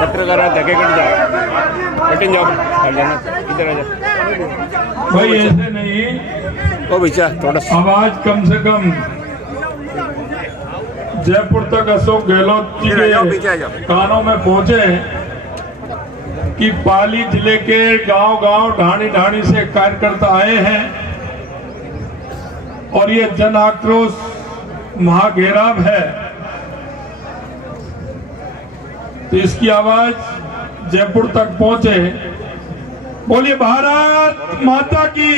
पत्रकार धक्के कट जाओ, कटिंग जाओ, हट जाना, इधर आ जाओ भाई, ऐसे नहीं। ओ भैया थोड़ा आवाज कम से कम जयपुर तक अशोक गहलोत जी के कानों में पहुंचे कि पाली जिले के गांव-गांव, ढाणी-ढाणी से कार्यकर्ता आए हैं और ये जन आक्रोश महाघेराव है। तो इसकी आवाज जयपुर तक पहुंचे। बोलिए भारत माता की।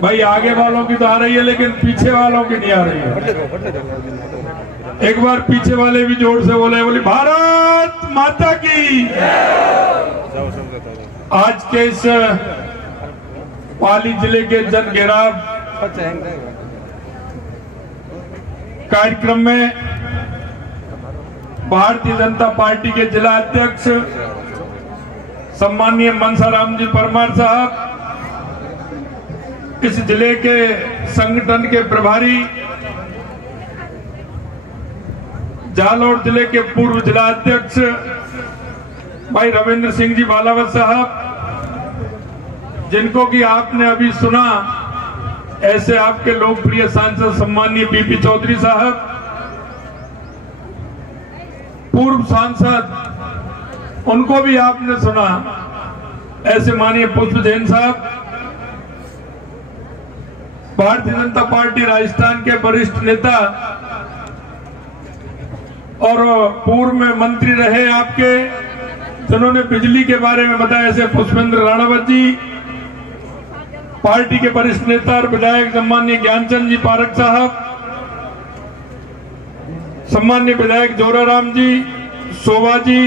भाई आगे वालों की तो आ रही है, लेकिन पीछे वालों की नहीं आ रही है। एक बार पीछे वाले भी जोर से बोले, बोली भारत माता की। आज के इस पाली जिले के जन घेराव कार्यक्रम में भारतीय जनता पार्टी के जिला अध्यक्ष सम्माननीय मनसाराम जी परमार साहब, इस जिले के संगठन के प्रभारी जालौर जिले के पूर्व जिला अध्यक्ष भाई रविंद्र सिंह जी बालावत साहब, जिनको कि आपने अभी सुना, ऐसे आपके लोकप्रिय सांसद सम्माननीय बीपी चौधरी साहब, पूर्व सांसद उनको भी आपने सुना, ऐसे माननीय पुष्प जैन साहब, भारतीय जनता पार्टी राजस्थान के वरिष्ठ नेता और पूर्व में मंत्री रहे आपके, जिन्होंने बिजली के बारे में बताया, ऐसे पुष्पेंद्र राणावत जी, पार्टी के वरिष्ठ नेता और विधायक सम्माननीय ज्ञानचंद जी पारक साहब, सम्माननीय विधायक जोराराम जी, शोभा जी,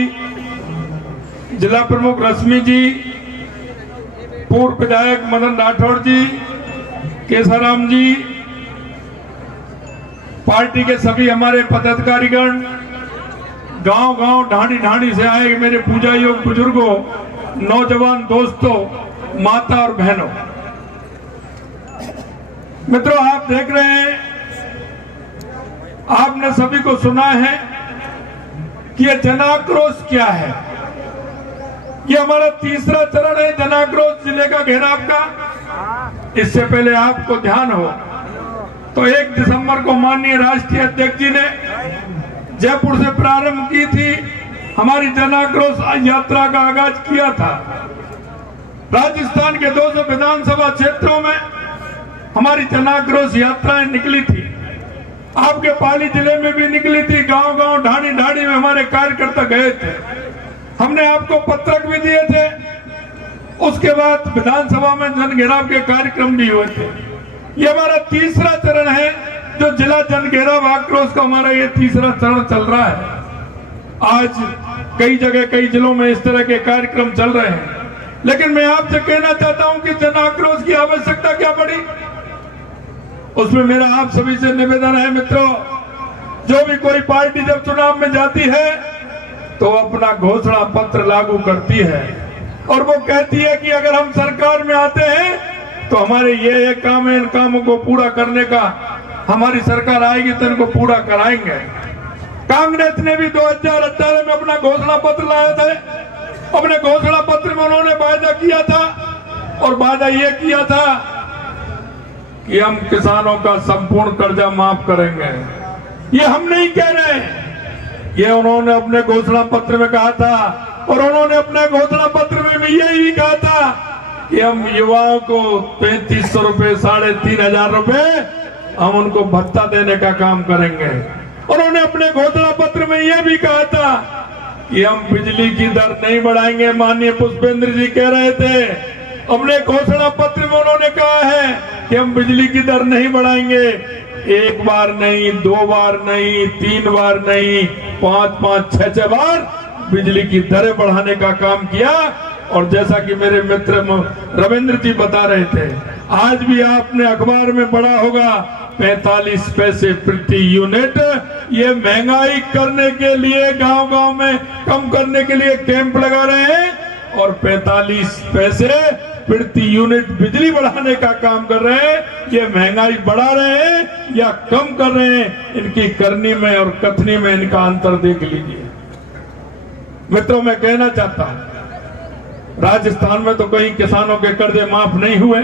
जिला प्रमुख रश्मि जी, पूर्व विधायक मदन राठौड़ जी, केसाराम जी, पार्टी के सभी हमारे पदाधिकारीगण, गांव-गांव, ढाणी-ढाणी से आए मेरे पूजा योग बुजुर्गों, नौजवान दोस्तों, माता और बहनों, मित्रों, आप देख रहे हैं, आपने सभी को सुना है कि यह जनाक्रोश क्या है। यह हमारा तीसरा चरण है जनाक्रोश जिले का घेराव का। इससे पहले आपको ध्यान हो तो 1 दिसंबर को माननीय राष्ट्रीय अध्यक्ष जी ने जयपुर से प्रारंभ की थी, हमारी जनाक्रोश यात्रा का आगाज किया था। राजस्थान के 200 विधानसभा क्षेत्रों में हमारी जनाक्रोश यात्राएं निकली थी, आपके पाली जिले में भी निकली थी, गांव-गांव, ढाणी-ढाणी में हमारे कार्यकर्ता गए थे। हमने आपको पत्रक भी दिए थे। उसके बाद विधानसभा में जन घेराव के कार्यक्रम भी हुए थे। ये हमारा तीसरा चरण है, जो जिला जन घेराव आक्रोश का हमारा ये तीसरा चरण चल रहा है। आज कई जगह, कई जिलों में इस तरह के कार्यक्रम चल रहे हैं, लेकिन मैं आपसे कहना चाहता हूं कि जन आक्रोश की आवश्यकता क्या पड़ी, उसमें मेरा आप सभी से निवेदन है। मित्रों, जो भी कोई पार्टी जब चुनाव में जाती है तो अपना घोषणा पत्र लागू करती है और वो कहती है कि अगर हम सरकार में आते हैं तो हमारे ये काम है, इन कामों को पूरा करने का हमारी सरकार आएगी तो इनको पूरा कराएंगे। कांग्रेस ने भी 2018 में अपना घोषणा पत्र लाया था। अपने घोषणा पत्र में उन्होंने वायदा किया था और वायदा ये किया था कि हम किसानों का संपूर्ण कर्जा माफ करेंगे। ये हम नहीं कह रहे, ये उन्होंने अपने घोषणा पत्र में कहा था और उन्होंने अपने घोषणा पत्र में भी यही कहा था कि हम युवाओं को 3500 रुपए, 3500 रुपए हम उनको भत्ता देने का काम करेंगे। उन्होंने अपने घोषणा पत्र में यह भी कहा था कि हम बिजली की दर नहीं बढ़ाएंगे। माननीय पुष्पेंद्र जी कह रहे थे, अपने घोषणा पत्र में उन्होंने कहा है कि हम बिजली की दर नहीं बढ़ाएंगे। 1 बार नहीं, 2 बार नहीं, 3 बार नहीं, 5-5, 6-6 बार बिजली की दरें बढ़ाने का काम किया। और जैसा कि मेरे मित्र रविंद्र जी बता रहे थे, आज भी आपने अखबार में पढ़ा होगा 45 पैसे प्रति यूनिट। ये महंगाई करने के लिए, गांव-गांव में कम करने के लिए कैंप लगा रहे हैं और 45 पैसे प्रति यूनिट बिजली बढ़ाने का काम कर रहे हैं। ये महंगाई बढ़ा रहे हैं या कम कर रहे हैं, इनकी करनी में और कथनी में इनका अंतर देख लीजिए। मित्रों, मैं कहना चाहता हूं, राजस्थान में तो कहीं किसानों के कर्जे माफ नहीं हुए,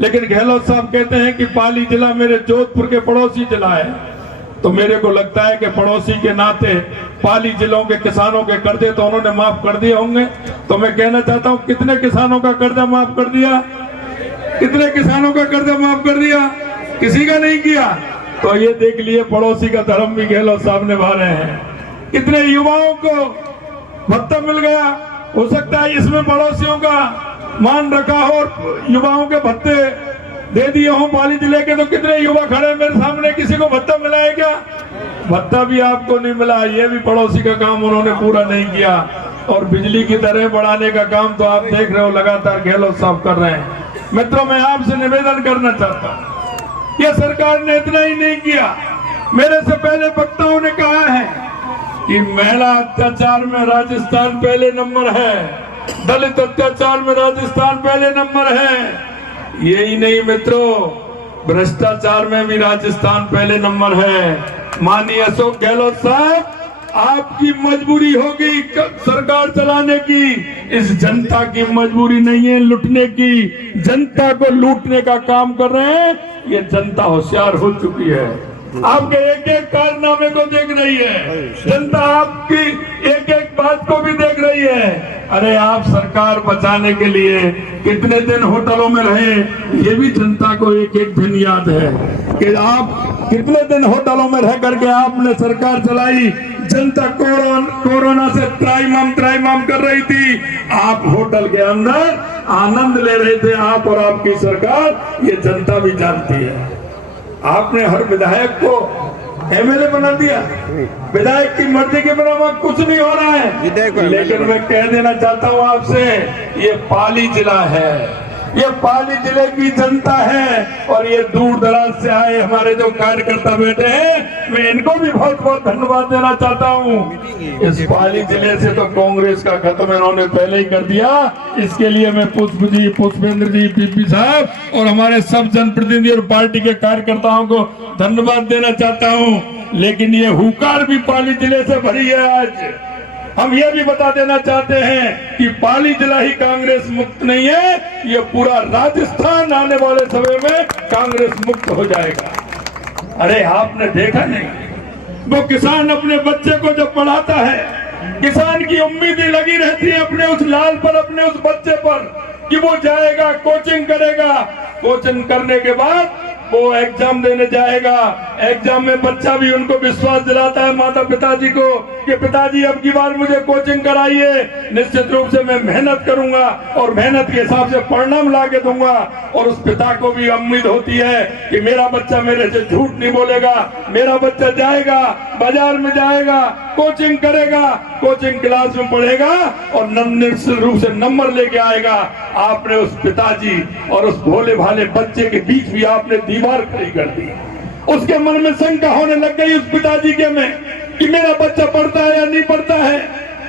लेकिन गहलोत साहब कहते हैं कि पाली जिला मेरे जोधपुर के पड़ोसी जिला है। तो मेरे को लगता है कि पड़ोसी के नाते पाली जिलों के किसानों के कर्जे तो उन्होंने माफ कर दिए होंगे। तो मैं कहना चाहता हूं, कितने किसानों का कर्जा माफ कर दिया? कितने किसानों का कर्जा माफ कर दिया? किसी का नहीं किया। तो ये देख लिए, पड़ोसी का धर्म भी गहलोत साहब निभा रहे हैं। कितने युवाओं को भत्ता मिल गया। हो सकता है इसमें पड़ोसियों का मान रखा हो और युवाओं के भत्ते दे दिए हों पाली जिले के। तो कितने युवा खड़े मेरे सामने, किसी को भत्ता मिला है क्या? भत्ता भी आपको नहीं मिला। ये भी पड़ोसी का काम उन्होंने पूरा नहीं किया। और बिजली की दरें बढ़ाने का काम तो आप देख रहे हो, लगातार गहलोत साहब कर रहे हैं। मित्रों, मैं आपसे निवेदन करना चाहता हूं, यह सरकार ने इतना ही नहीं किया। मेरे से पहले वक्ताओं ने कहा है कि महिला अत्याचार में राजस्थान पहले नंबर है, दलित अत्याचार में राजस्थान पहले नंबर है। यही नहीं मित्रों, भ्रष्टाचार में भी राजस्थान पहले नंबर है। माननीय अशोक गहलोत साहब, आपकी मजबूरी होगी सरकार चलाने की। इस जनता की मजबूरी नहीं है लूटने की। जनता को लूटने का काम कर रहे हैं। ये जनता होशियार हो चुकी है, आपके एक एक कारनामे को देख रही है। जनता आपकी एक एक बात को भी देख रही है। अरे आप सरकार बचाने के लिए कितने दिन होटलों में रहे, ये भी जनता को एक एक दिन याद है कि आप कितने दिन होटलों में रह करके आपने सरकार चलाई। जनता कोरोना से त्राइमाम कर रही थी, आप होटल के अंदर आनंद ले रहे थे, आप और आपकी सरकार। ये जनता भी जानती है। आपने हर विधायक को एमएलए बना दिया। विधायक की मर्जी के बिना वहां कुछ नहीं हो रहा है। लेकिन मैं कह देना चाहता हूं आपसे, ये पाली जिला है, ये पाली जिले की जनता है। और ये दूर दराज से आए हमारे जो कार्यकर्ता बैठे हैं, मैं इनको भी बहुत बहुत धन्यवाद देना चाहता हूं। इस पाली जिले से तो कांग्रेस का खत्म इन्होंने पहले ही कर दिया। इसके लिए मैं पुष्प जी, पुष्पेंद्र जी, पीपी साहब और हमारे सब जनप्रतिनिधि और पार्टी के कार्यकर्ताओं को धन्यवाद देना चाहता हूं। लेकिन ये हुकार भी पाली जिले से भरी है। आज हम ये भी बता देना चाहते हैं कि पाली जिला ही कांग्रेस मुक्त नहीं है, ये पूरा राजस्थान आने वाले समय में कांग्रेस मुक्त हो जाएगा। अरे आपने देखा नहीं, वो किसान अपने बच्चे को जब पढ़ाता है, किसान की उम्मीदें लगी रहती है अपने उस लाल पर, अपने उस बच्चे पर कि वो जाएगा, कोचिंग करेगा। कोचिंग करने के बाद वो एग्जाम देने जाएगा। एग्जाम में बच्चा भी उनको विश्वास दिलाता है माता पिताजी को कि पिताजी अब की बार मुझे कोचिंग कराइए, निश्चित रूप से मैं मेहनत करूंगा और मेहनत के हिसाब से परिणाम ला के दूंगा। और उस पिता को भी उम्मीद होती है कि मेरा बच्चा मेरे से झूठ नहीं बोलेगा, मेरा बच्चा जाएगा, बाजार में जाएगा, कोचिंग करेगा, कोचिंग क्लास में पढ़ेगा और निश्चित रूप से नंबर लेके आएगा। आपने उस पिताजी और उस भोले भाले बच्चे के बीच भी आपने दीवार खड़ी कर दी। उसके मन में शंका होने लग गई उस पिताजी के में कि मेरा बच्चा पढ़ता है या नहीं पढ़ता है।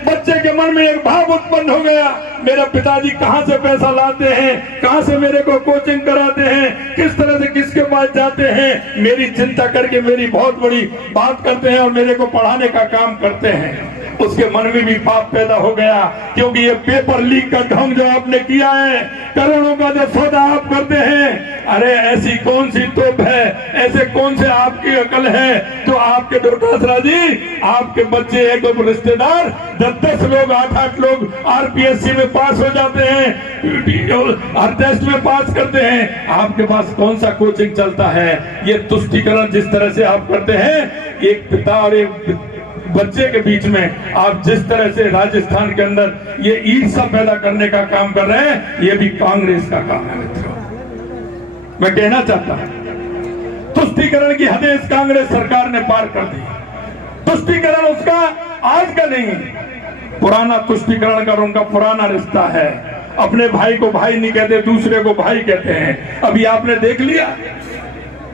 बच्चे के मन में एक भाव उत्पन्न हो गया, मेरा पिताजी कहां से पैसा लाते हैं, कहां से मेरे को कोचिंग कराते हैं, किस तरह से किसके पास जाते हैं, मेरी चिंता करके मेरी बहुत बड़ी बात करते हैं और मेरे को पढ़ाने का काम करते हैं। उसके मन में भी पाप पैदा हो गया, क्योंकि ये पेपर लीक का ढंग जो आपने किया है, करोड़ों का जो सौदा आप करते हैं। अरे ऐसी कौन सी तोप है, ऐसे कौन से आपकी अकल है जो आपके डोटासरा जी, आपके बच्चे एक दो रिश्तेदार 10-10 लोग 8-8 लोग आरपीएससी में पास हो जाते हैं, हर टेस्ट में पास करते हैं। आपके पास कौन सा कोचिंग चलता है? ये तुष्टीकरण जिस तरह से आप करते हैं, एक पिता और एक बच्चे के बीच में आप जिस तरह से राजस्थान के अंदर ये ईर्ष्या पैदा करने का काम कर रहे हैं, ये भी कांग्रेस का काम है। मित्रों, मैं कहना चाहता हूं, तुष्टीकरण की हदें इस कांग्रेस सरकार ने पार कर दी। तुष्टीकरण उसका आज का नहीं, पुराना तुष्टीकरण का उनका पुराना रिश्ता है। अपने भाई को भाई नहीं कहते, दूसरे को भाई कहते हैं। अभी आपने देख लिया,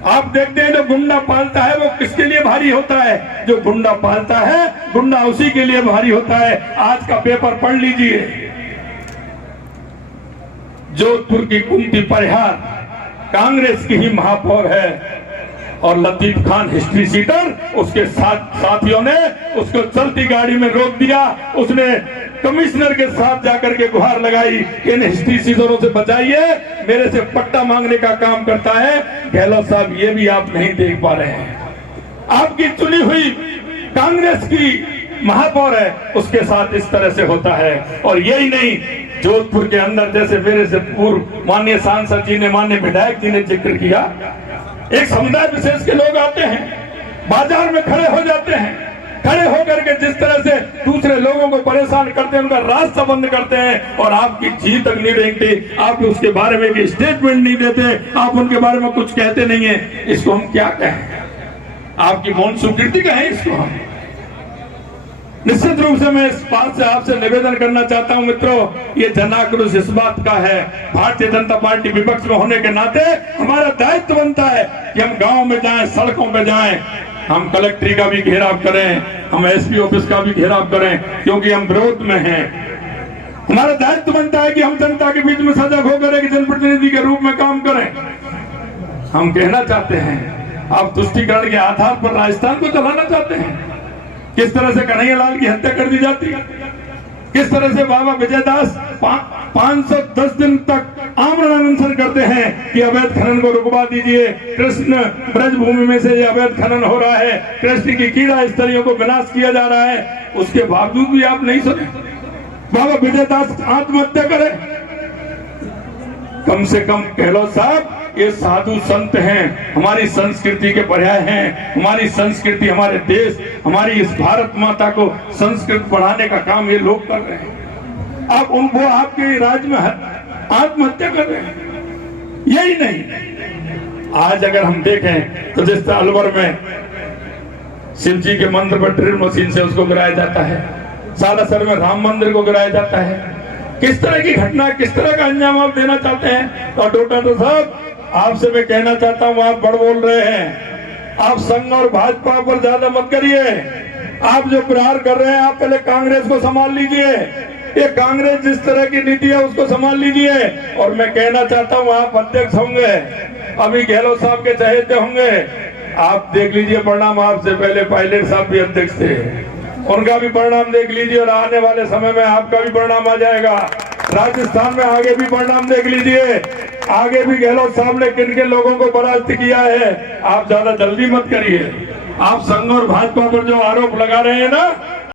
आप देखते हैं जो गुंडा पालता है वो किसके लिए भारी होता है? जो गुंडा पालता है, गुंडा उसी के लिए भारी होता है। आज का पेपर पढ़ लीजिए, जोधपुर की कुंती परिहार कांग्रेस की ही महापौर है। और लतीफ खान हिस्ट्री सीटर, उसके साथियों ने उसको चलती गाड़ी में रोक दिया। उसने कमिश्नर के साथ जाकर के गुहार लगाई कि इन हिस्ट्री सीटरों से बचाइए, मेरे से पट्टा मांगने का काम करता है। गहलोत साहब, ये भी आप नहीं देख पा रहे हैं। आपकी चुनी हुई कांग्रेस की महापौर है, उसके साथ इस तरह से होता है। और यही नहीं, जोधपुर के अंदर जैसे मेरे से पूर्व माननीय सांसद जी ने, माननीय विधायक जी ने जिक्र किया, एक समुदाय विशेष के लोग आते हैं, बाजार में खड़े हो जाते हैं, खड़े होकर के जिस तरह से दूसरे लोगों को परेशान करते हैं, उनका रास्ता बंद करते हैं, और आपकी जीत तक नहीं देखते, आप उसके बारे में एक स्टेटमेंट नहीं देते, आप उनके बारे में कुछ कहते नहीं है। इसको हम क्या कहें? आपकी मौन स्वीकृति कहें इसको हम? निश्चित रूप से मैं इस बात से आपसे निवेदन करना चाहता हूं मित्रों, ये जन आक्रोश इस बात का है, भारतीय जनता पार्टी विपक्ष में होने के नाते हमारा दायित्व बनता है कि हम गांव में जाएं, सड़कों पे जाएं, हम कलेक्ट्री का भी घेराव करें, हम एसपी ऑफिस का भी घेराव करें, क्योंकि हम विरोध में हैं। हमारा दायित्व बनता है कि हम जनता के बीच में सजग होकर एक जनप्रतिनिधि के रूप में काम करें। हम कहना चाहते हैं, आप तुष्टीकरण के आधार पर राजस्थान को चलाना चाहते हैं। किस तरह से कन्हैयालाल की हत्या कर दी जाती है, किस तरह से बाबा विजयदास 510 दिन तक आमरण अनशन करते हैं कि अवैध खनन को रुकवा दीजिए, कृष्ण ब्रज भूमि में से ये अवैध खनन हो रहा है, कृष्ण की कीड़ा स्थलियों को विनाश किया जा रहा है, उसके बावजूद भी आप नहीं सुने। बाबा विजयदास आत्महत्या करे। कम से कम गहलोत साहब, ये साधु संत हैं, हमारी संस्कृति के पर्याय हैं। हमारी संस्कृति, हमारे देश, हमारी इस भारत माता को संस्कृत बढ़ाने का काम ये लोग कर रहे हैं। आप उनको आपके राज्य में आत्महत्या कर रहे हैं। यही नहीं, आज अगर हम देखें तो जिस अलवर में शिव जी के मंदिर पर ड्रिल मशीन से उसको गिराया जाता है, सालासर में राम मंदिर को गिराया जाता है, किस तरह की घटना, किस तरह का अंजाम आप देना चाहते हैं? और डॉक्टर साहब, आपसे मैं कहना चाहता हूं, आप बड़ बोल रहे हैं, आप संघ और भाजपा पर ज्यादा मत करिए। आप जो प्रहार कर रहे हैं, आप पहले कांग्रेस को संभाल लीजिए। ये कांग्रेस जिस तरह की नीति है उसको संभाल लीजिए। और मैं कहना चाहता हूं, आप अध्यक्ष होंगे, अभी गहलोत साहब के चहेते होंगे, आप देख लीजिए परिणाम। आपसे पहले पायलट साहब भी अध्यक्ष थे, उनका भी परिणाम देख लीजिए, और आने वाले समय में आपका भी परिणाम आ जाएगा। राजस्थान में आगे भी परिणाम देख लीजिए, आगे भी गहलोत साहब ने किन किन लोगों को परास्त किया है। आप ज्यादा जल्दी मत करिए। आप संघ और भाजपा पर जो आरोप लगा रहे हैं ना,